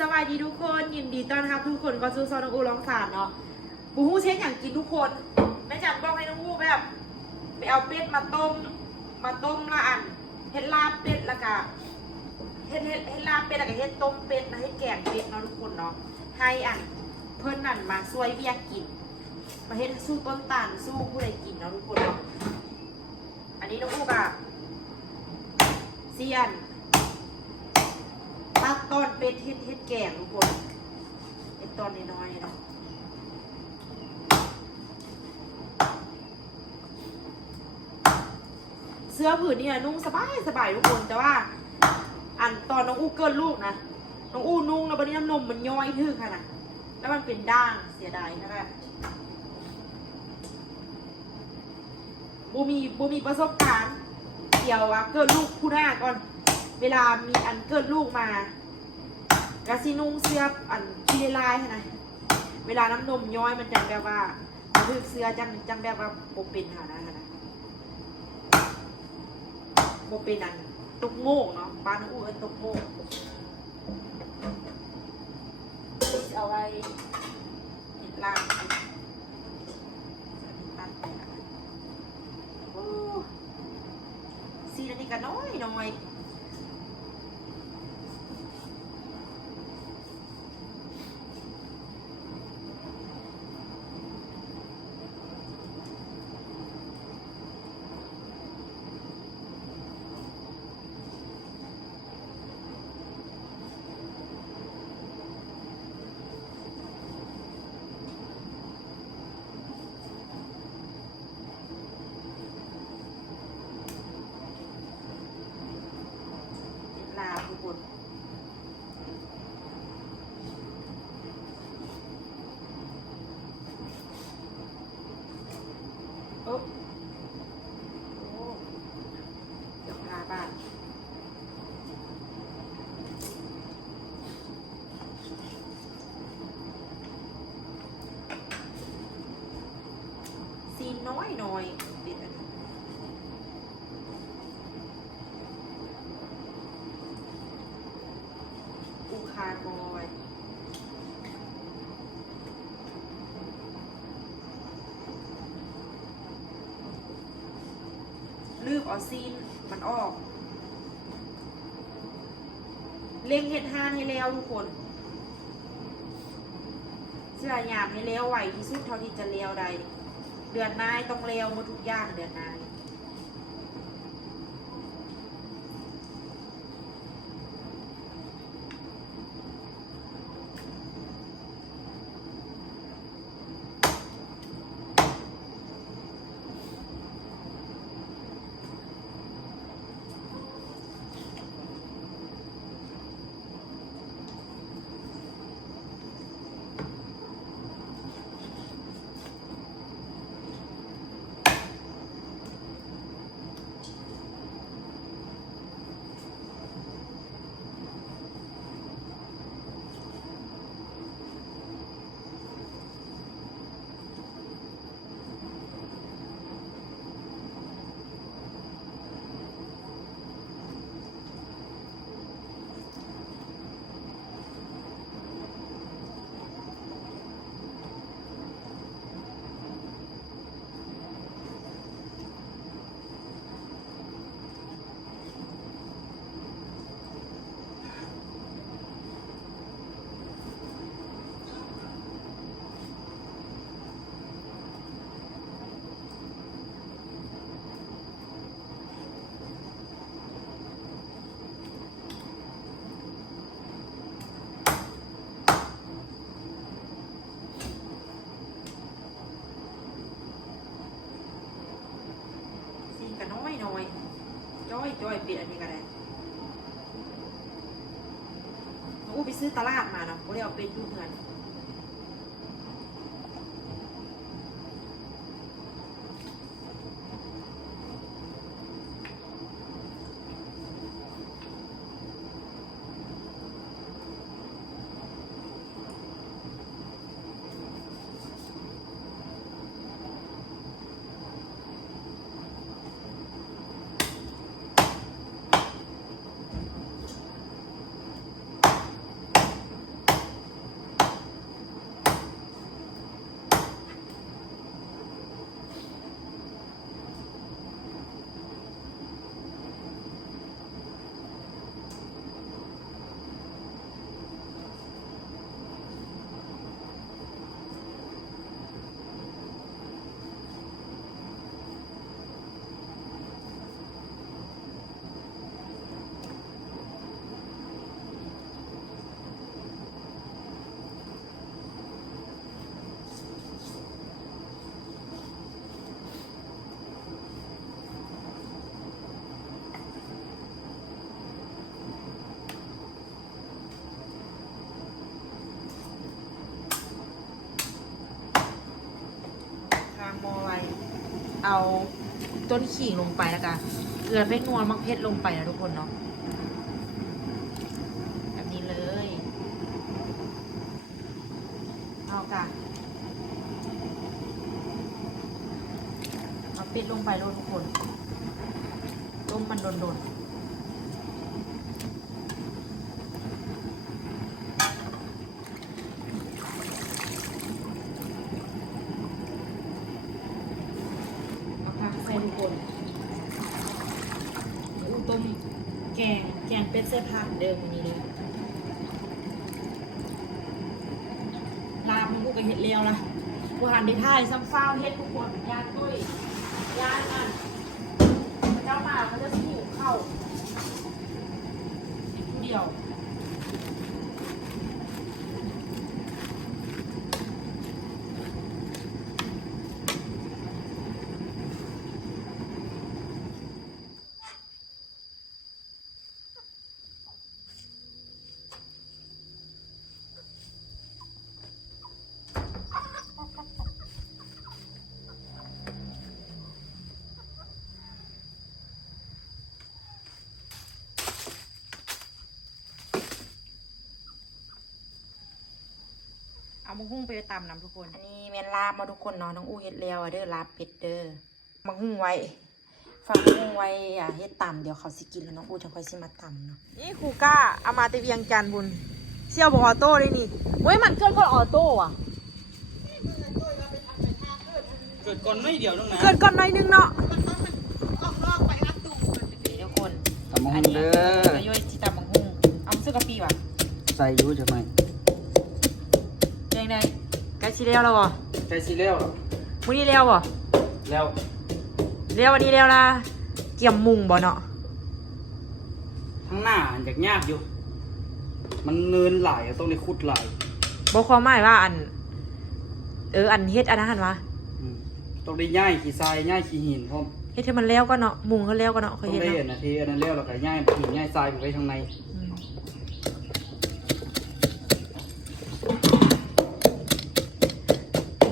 สวัสดีทุกคนยินดีต้อนรับทุกคนก็ซื้อซอน้องอูร้องสารเนาะบูฮู้เช็คอย่างกินทุกคนแม่จันบอกให้น้องอูแบบไปเอาเป็ดมาต้มละอันเฮ็ดลาบเป็ดแล้วก็เฮ็ดลาบเป็ดแล้วก็เฮ็ดต้มเป็ดนะให้แกงเป็ดเนาะทุกคนเนาะให้อันเพิ่นนั่นมาช่วยเวียกกินมาเฮ็ดสู้ต้นตาลสู้ผู้ใดกินเนาะทุกคนเนาะอันนี้น้องอูกับเซียนตัดตอนเป็ดเฮ็ดแกงทุกคนเฮ็ดตอนน้อยๆเนาะเสื้อผืนนี่นุ่งสบายทุกคนแต่ว่าอันตอนน้องอู้เกินลูกนะน้องอู้นุ่งแล้วบัดนี้น้ำนมมันย้อยทึ่งค่ะนะแล้วมันเป็นด่างเสียดายนะคะบูมีประสบการณ์เกี่ยวกับเกินลูกผู้หน้าก่อนเวลามีอันเกิดลูกมากระซินุ่งเสื้ออันที่ลายนะเวลาน้ำนมย้อยมันจังแบบว่าคือเสื้อจังแบบว่าโปเป็นหานะโปเป็นอันตกโง่เนาะบ้านน้องอู้เป็นตกโง่เอาไว้เห็นล่างสีอันนี้ก็น้อยลาทุกคนโอ้เดี๋ยวลาบ้านซีน้อยปิดอันนี้อูคาบอยลืบเอาซีนมันออกเล็งเห็ดห่านให้แล้วทุกคนเสื้อยามให้แล้วไหวที่สุดเท่าที่จะเลี้ยวได้เดือนนายต้องเลี้ยวหมดทุกอย่างเดือนนายน้อยจ้อยปิดอันนี้ก็ได้อู้ไปซื้อตลาดมาเนาะก็เลยเอาเป็นดูเงิน เอาต้นขิงลงไปแล้วกันเกลือเม็ดนัวมักเพชรลงไปนะทุกคนเนาะแบบนี้เลยเอากันเอาเป็ดลงไปโดนทุกคนต้มมันโดนใส่ทุกคนต้มแกงเป็ดเส้นผักเดิมอันนี้เลยลาบมันกูกับเห็ดเลียวละกูหันได้ท่ายซ้ำเฝ้าเห็ดทุกคนย่างด้วยย่างนั่นเจ้ามาเขาจะหิวเข้าเดียวเอามังหุ้งไปตำน้ำทุกคนอันนี้เมนลาบมาทุกคนเนาะน้องอู้เฮ็ดแล้วเด้อลาบเป็ดเด้อมังหุ้งไว้ฝากมังหุ้งไว้เฮ็ดตำเดี๋ยวเขาสิกินแล้วน้องอู้จะค่อยสิมาตำเนาะนี่ครูก้าเอามาแต่เวียงจันทร์บุญเชี่ยวบอกออโต้ได้นี่เว้ยมันเกินคนออโต้อะเกิดก่อนไม่เดียวนึงนะ เกินก่อนหน่อยนึงเนาะเดี๋ยวคน ตำมะฮุ่งเด้อ ย่อยที่ตำมังหุ้งเอาซื้อกะปิว่ะ ใส่อยู่จะไหม ยังไงใกล้ชิแล้วแล้วบ่ ใส่ซีเรียล มื้อนี้แล้วบ่ แล้ว แล้ววันนี้แล้วนะเกี่ยมมุงบ่เนาะ ข้างหน้าอันยากอยู่ มันเนินหลายต้องได้ขุดหลาย บอกความหมายว่าอันอันเฮ็ดอันนั้นวะ ต้องได้ย่ายขี้ทรายย่ายขี้หินพร้อม เฮ็ดให้มันแล้วก็เนาะมุงเขาแล้วก็เนาะเขา ต้อง เฮ็ด ได้ เนาะ เห็นนาทีอันนั้นแล้วเราก็ย่ายหินย่ายทรายไปไว้ข้างใน อืม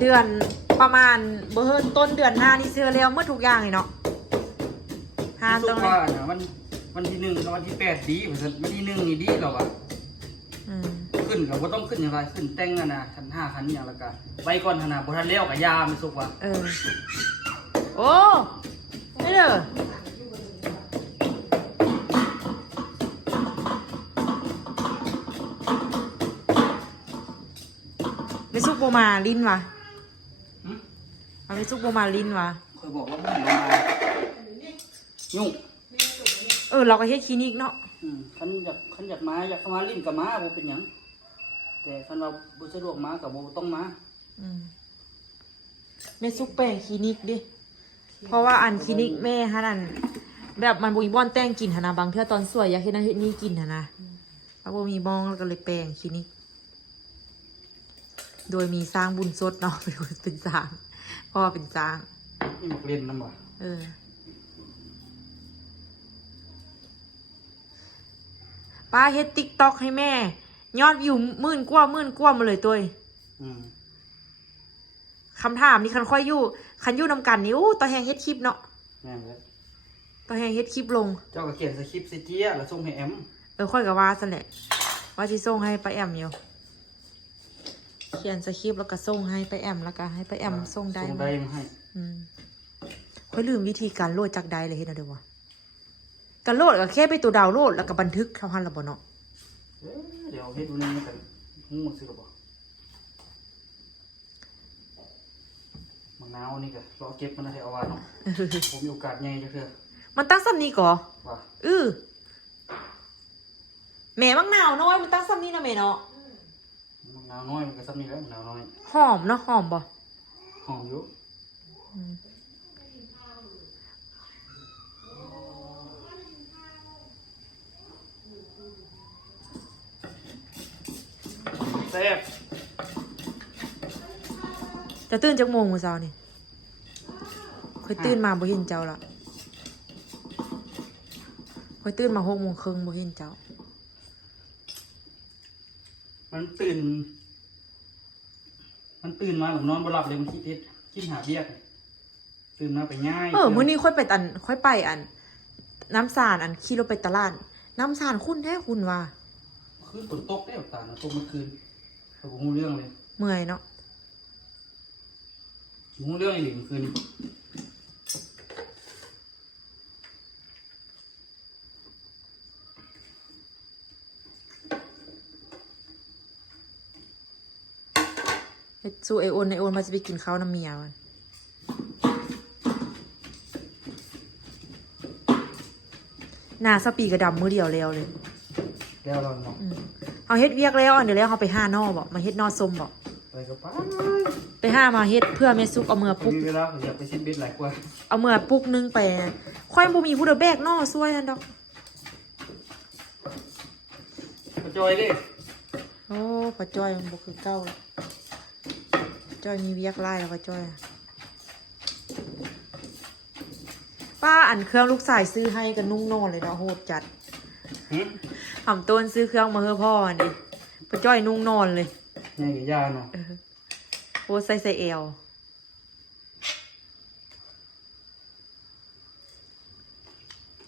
เดือนประมาณเบิ่งต้นเดือน5นี่เสื้อแล้วเมื่อทุกอย่างเลยเนาะ5 สุ ต้อง กว่านะวันที่ 1กับวันที่ 8ดีวันที่ 1นี่ดีเราอะ อืม ขึ้นเราก็ต้องขึ้นอย่างไรขึ้นแต่งนะคัน5คันอย่างละกันไว้ก่อนนะบ่ทันแล้วกับยามันสุกว่า โอ้ไม่เด้อไม่ซุกโบมาลิ้นวะมันไม่ซุกโบมาลิ้นวะ เคยบอกว่ามันมายุ่ง เราก็เฮ็ดคลินิกเนาะ ขันอยากมาอยากเข้ามาลิ้นกับมาบ่เป็นหยังแต่คันเราบ่สะดวกมากับบ่ต้องมา แม่ซุกแป้งคลินิกดิเพราะว่าอันคลินิกแม่ฮะนั่นแบบมันบ่มีบ่อนแต่งกินหนนะบางเทื่อตอนสวยอยากเฮ็ดนั่นเฮ็ดนี่กินหนนะแล้วบ่มีบ้องแล้วก็เลยแป้งคลินิกโดยมีสร้างบุญสดเนาะ เป็นสร้างพ่อเป็นสร้าง นี่มักเล่นนำบ่ป้าเฮ็ด TikTok ให้แม่ยอดวิวหมื่นกว่ามาเลยตัวคำถามนี่คันค่อยอยู่คันอยู่นำกันนี่อู้ต่อแหงเฮ็ดคลิปเนาะแม่นแล้ว ต่อแหงเฮ็ดคลิปลงเจ้าก็เขียนสคริปต์สิเจียแล้วส่งให้แอมค่อยก็ว่าซั่นแหละว่าสิส่งให้ป้าแอมอยู่เขียนสคริปต์แล้วก็ส่งให้ป้าแอมแล้วก็ให้ป้าแอมส่งได้ส่งได้มาให้ค่อยลืมวิธีการโหลดจากใดเลยเฮ็ดเอาเด้อวะการโหลดก็แค่ไปตัวดาวน์โหลดแล้วก็บันทึกเท่านั้นล่ะบ่เนาะเดี๋ยวเฮ็ดดูนี่กันฮู้ซื่อบ่มะนาวนี่ก็รอเก็บมันให้เอาไว้เนาะผมมีโอกาสใหญ่จังเทื่อมันตั้งซ้ำนี้ก่อว่าแม่มะนาวน้อยมันตั้งซ้ำนี้นะแม่เนาะมะนาวน้อยมันก็ซ้ำนี้แล้วมะนาวน้อยหอมเนาะหอมบ่หอมอยู่แซ่บจะตื่นจักโมงมื้อเช้านี่ค่อยตื่นมาบ่เห็นเจ้าละค่อยตื่นมา6:30บ่เห็นเจ้ามันตื่นมาแบบนอนบ่หลับเลยมันคิดหาเบี้ย ตื่นมาไปง่าย มื้อนี้ค่อยไปอัน น้ำสารอันขี่รถไปตลาด น้ำสารคุณแท้คุณว่า คือฝนตกได้ตานะตกเมื่อคืนแต่ผมรู้เรื่องเลย เมื่อยเนาะ ผมรู้เรื่องไอ้หลิงคืน เฮ็ดสู้ไอโอนมาจะไปกินข้าวน้ำเมียมันหน้าสปีกระดำมือเดียวแล้วเลย แล้วเราเนาะ เอาเฮ็ดเวียกแล้วอันเดี๋ยวแล้วเขาไปห้านอบ่มาเฮ็ดนอส้มบ่ ไปกับป้า ไปห้ามาเฮ็ดเพื่อแม่ซุกเอาเมื่อ ผม ปุก มีเวลาผมอยากไปชิ้นเบ็ดหลายกว่า เอาเมื่อปุกนึงไปค่อยบ่มีผู้ใดแบกนอซวยนั่นดอก มาจอยดิ โอ้ป้าจ้อยมันบ่คือเก่าแล้วจ้อยมีเวียกหลายแล้วป้าจ้อยป้าอันเครื่องลูกสายซื้อให้กันนุ่งนอนเลยเนาะโหดจัด หึ หำต้นซื้อเครื่องมาเฮ้อพ่ออันดิป้าจ้อยนุ่งนอนเลย ง่ายกับยาเนาะ โอ้ใส่เอว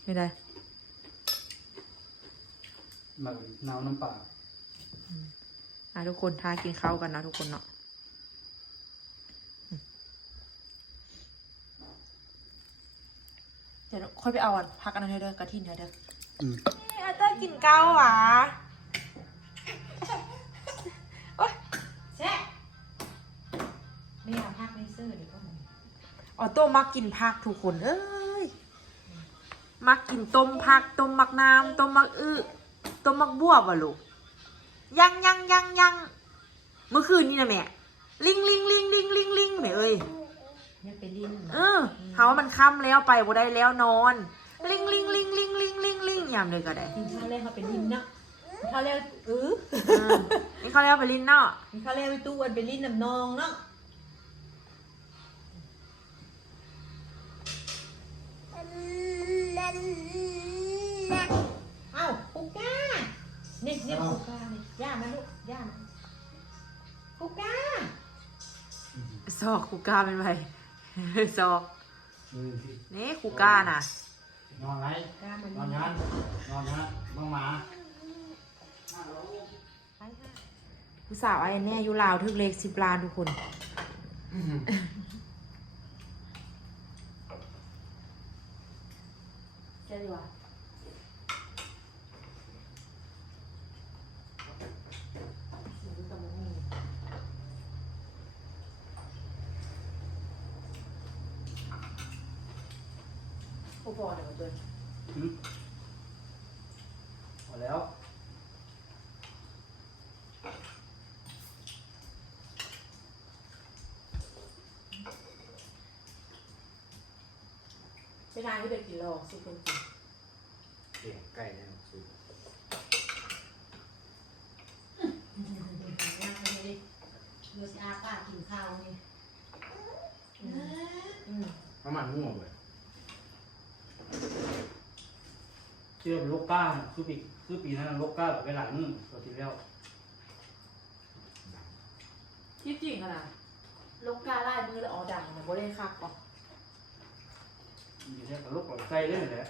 ไม่ได้ มาหนาวน้ำป่า ทุกคนทากินข้าวกันนะทุกคนเนาะเดี๋ยวค่อยไปเอาอันพักกันให้เด้อกระทินให้เด้ออาเต้กินเกาหวะโอ๊ยแซ่ไม่เอาพักไม่ซื้อเดี๋ยวก็ออโต้มักกินผักทุกคนเอ้ยมักกินต้มผักต้มมักน้ำต้มมักต้มมักบวบอ่ะลูกยังเมื่อคืนนี่นะแม่ลิงแม่เอ้ย เนี่ยไปลิ้น เขาว่ามันค่ำแล้วไปบ่ได้แล้วนอนลิงยามเลยก็ได้ กินข้าวแรกเขาไปลิ้นเนาะข้าวแรกนี่เขาเรียกว่าไปลินเนาะ กินข้าวแรกไปตู้วันไปลิ้นน้ำนองเนาะเอ้าปุ๊กก้าเนี่ยปุ๊กก้าเนี่ยย่ามาลูกย่ามาปุ๊กก้า ซอกคูก้าเป็นไรซอก ที่ นี่คูก้าน่ะ นอนไร ก้ามัน นอนยันบ้างหมา ผู้สาวไอ้แน่อยู่ลาวทึกเลข10 ล้านทุกคนเจ๊ดีวะพอเดี๋ยวเดิน พอแล้ว ใช่นายที่เป็นกินหลอกสุกเป็นกิน เก่งไก่เนี่ยสุด ย่ามาเลยดูสิอาป้ากินข้าวนี่ ประมาณง่วงเลย เชื่อเป็นโรคก้าคือปีนั้นโรคก้าแบบเวลาตัวที่แล้ว ที่จริงอะนะลกกาไล่มือแล้วออกดังนะโบเล่คักป่ะ อยู่เนี่ยกับโรคหลอดไส้เลยแหละ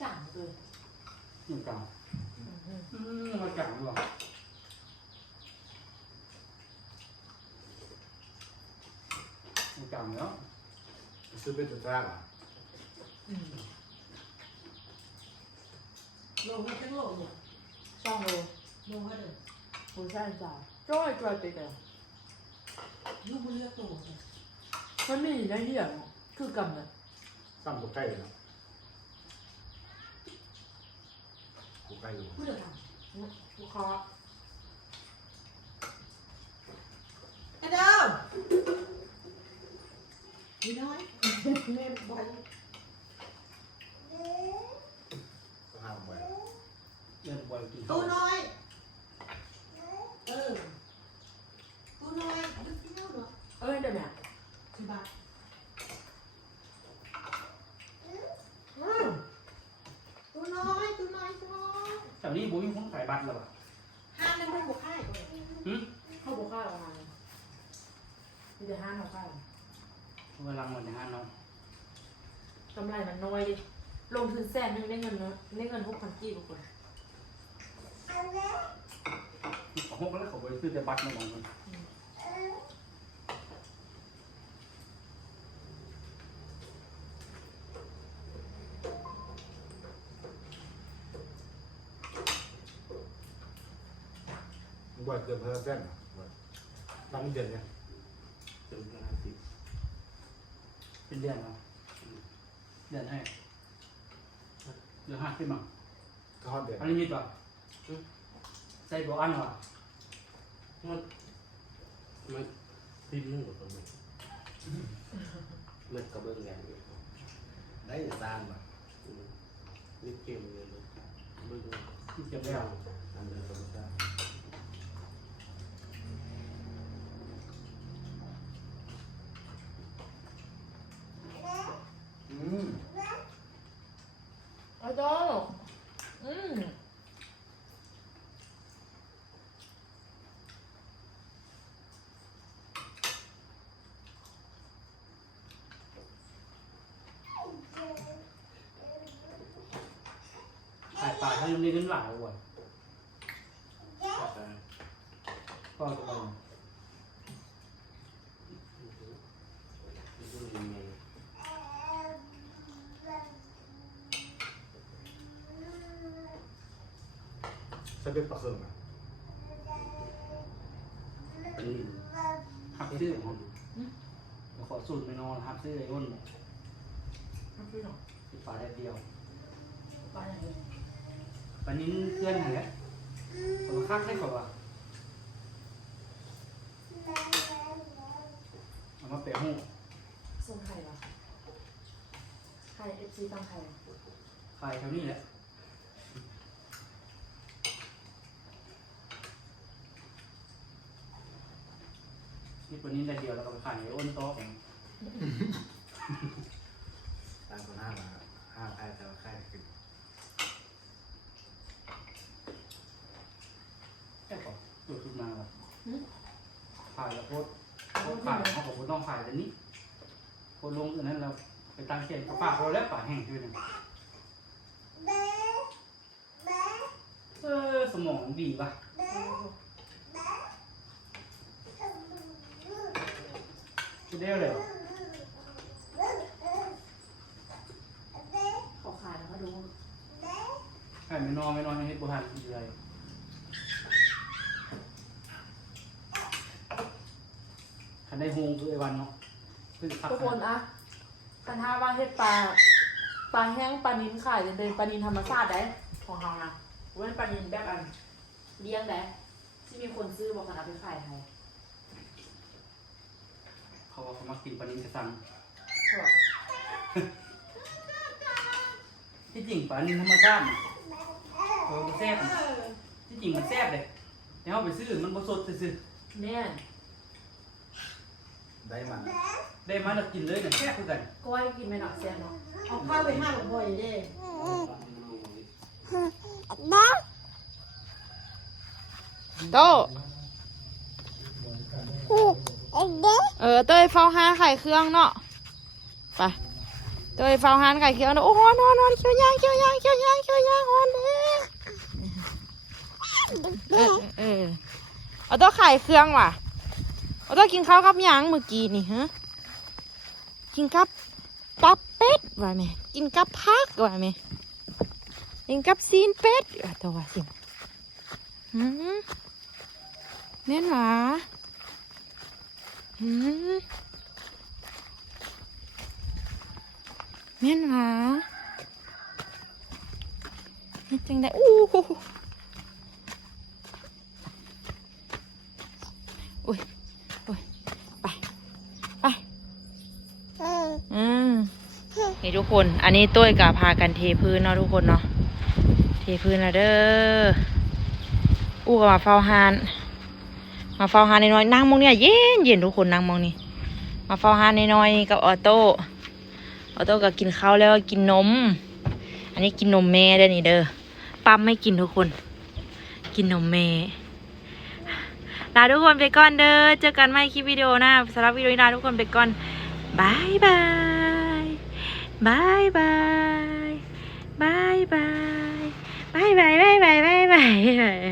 จังเลย มันเก่ามันเก่าหรอมันเก่าแล้ว ซื้อเป็นตัวแรกอ่ะ ลงมาตั้งโลเนี่ย ช่องโล ลงมาเด้อ โบใช่จ้าจ้อยไปเด้อ ลูกมันเลือกตัวเนี่ย มันมีในเรื่องคือกำเนิด ซ้ำตัวใกล้เลยเนาะตัวใกล้อยู่ พูดเดี๋ยวท ลูกคอ ำไอ้เด้อนี่น้อยแม่บอล ก็ห้ามไว้ เรื่องบ่อยกิน ตู้น้อย แถวนี้บุ้ยคนขายบัตรหรอวะ ห้ามในเมืองบุกค่าย เข้าบุกข้าวมามีแต่ห้าเขาข้าว เวลาหมดในห้างเนาะ กำไรมันน้อยดิลงทุน100,000ได้เงินเนาะได้เงิน6,000กีบคน หกแล้วเขาไปซื้อแต่บัตรมาของคน มึงบ่อยเกินเพื่อนเส้นตั้งเดือนเนี่ย จนกระทั่ง เป็นเดือนเหรอเดือนให้เดือนห้าขึ้นมา ทอดเดือน อันนี้มีตัวใส่บัวอันเหรอ มันพิมพ์นึงหมดเลยมันกระเบื้องแรงอยู่ ได้ตามป่ะ นี่เกมเลยเบื้อง ที่เก็บแล้ว อันเดิมธรรมชาติ เอาโตอืม ขายปลาเขายังได้เงินหลายว่ะก็ตัว ใช้เป็นปลาเครื่องนะ เป็นลิ้น หักซื้อของขอสูตรไม่นอนหักซื้อไอ้อ้น ทำช่วยหน่อย ติดฝาแดดเดียว บ้านไหน วันนี้เพื่อนเหรอผมคักให้เขาว่าเอามาเปะหู ส่งไข่เหรอไข่ FC ตั้งไข่ ขายแถวนี้แหละนี่วันนี้ได้เดียวแล้วก็ไปขายไอ้อ้นโต๊ะ ตามคนห้ามาห้าใครแต่ละใครกิน แค่ก่อนจุดขึ้นมาแบบขายแล้วโพสขายเขาบอกว่าต้องขายแต่นี้โพสลงอันนั้นเราไปตั้งเขียนกระป๋าเราแล้วป่าแห้งด้วยนะสมองดีป่ะจะได้เลย เขาขายแล้วก็ดู ใช่ไม่นอนให้บุหันอีกเลยคันได้โฮงคือไอ้วันเนาะคือพัก ทุกคนอะคันท่าว่าเฮ็ดปลาแห้งปลานิลขายจะเป็นปลานิลธรรมชาติได้ของเรานะเว้นปลานิลแบบอันเลี้ยงได้ที่มีคนซื้อบอกกันเอาไปขายไทย เขาว่าเขามากินปลานิลกระสัง เขาบอก ที่จริงปลานิลธรรมชาติน่ะมันแซ่บน่ะที่จริงมันแซ่บเลยแล้วเอาไปซื้อมันบ่สดซื่อ เนี่ย ได้มัน ๆได้มาแล้วกินเลยเนี่ยแซ่บคือกัน ก้อยกินไม่หนักแซ่บเนาะ เอาข้าวไปห้าหลวงพ่ออยู่ดิ โตเต้ยเฝ้าห้าไข่เครื่องเนาะไปเต้ยเฝ้าห้าไข่เครื่องเนาะโอ้โหนอนเคี้ยวย่างฮอนเลยเอาตัวไข่เครื่องว่ะเอาตัวกินข้าวกับย่างเมื่อกี้นี่ฮะกินกับตับเป็ดว่าไหมกินกับผักว่าไหมกินกับซีนเป็ดตัวว่าสิเน่นหรอเน่นหรอเฮ็ดจังได้อู้หูอุ้ยไปนี่ทุกคนอันนี้ต้วยกับพากันเทพื้นเนาะทุกคนเนาะเทพื้นแล้วเด้ออู้ก็มาเฝ้าฮานน้อยๆนั่งมองเนี่ยเย็นทุกคนนั่งมองนี่มาเฝ้าฮานน้อยๆกับออโต้ก็กินข้าวแล้วก็กินนมอันนี้กินนมแม่ได้อนี่เด้อ ปั๊มไม่กินทุกคน กินนมแม่ลาทุกคนไปก่อนเด้อเจอกันใหม่คลิปวิดีโอหน้าสำหรับวิดีโอนี้ลาทุกคนไปก่อนบายบายบายบายบายบายบายบายบายบายบายบาย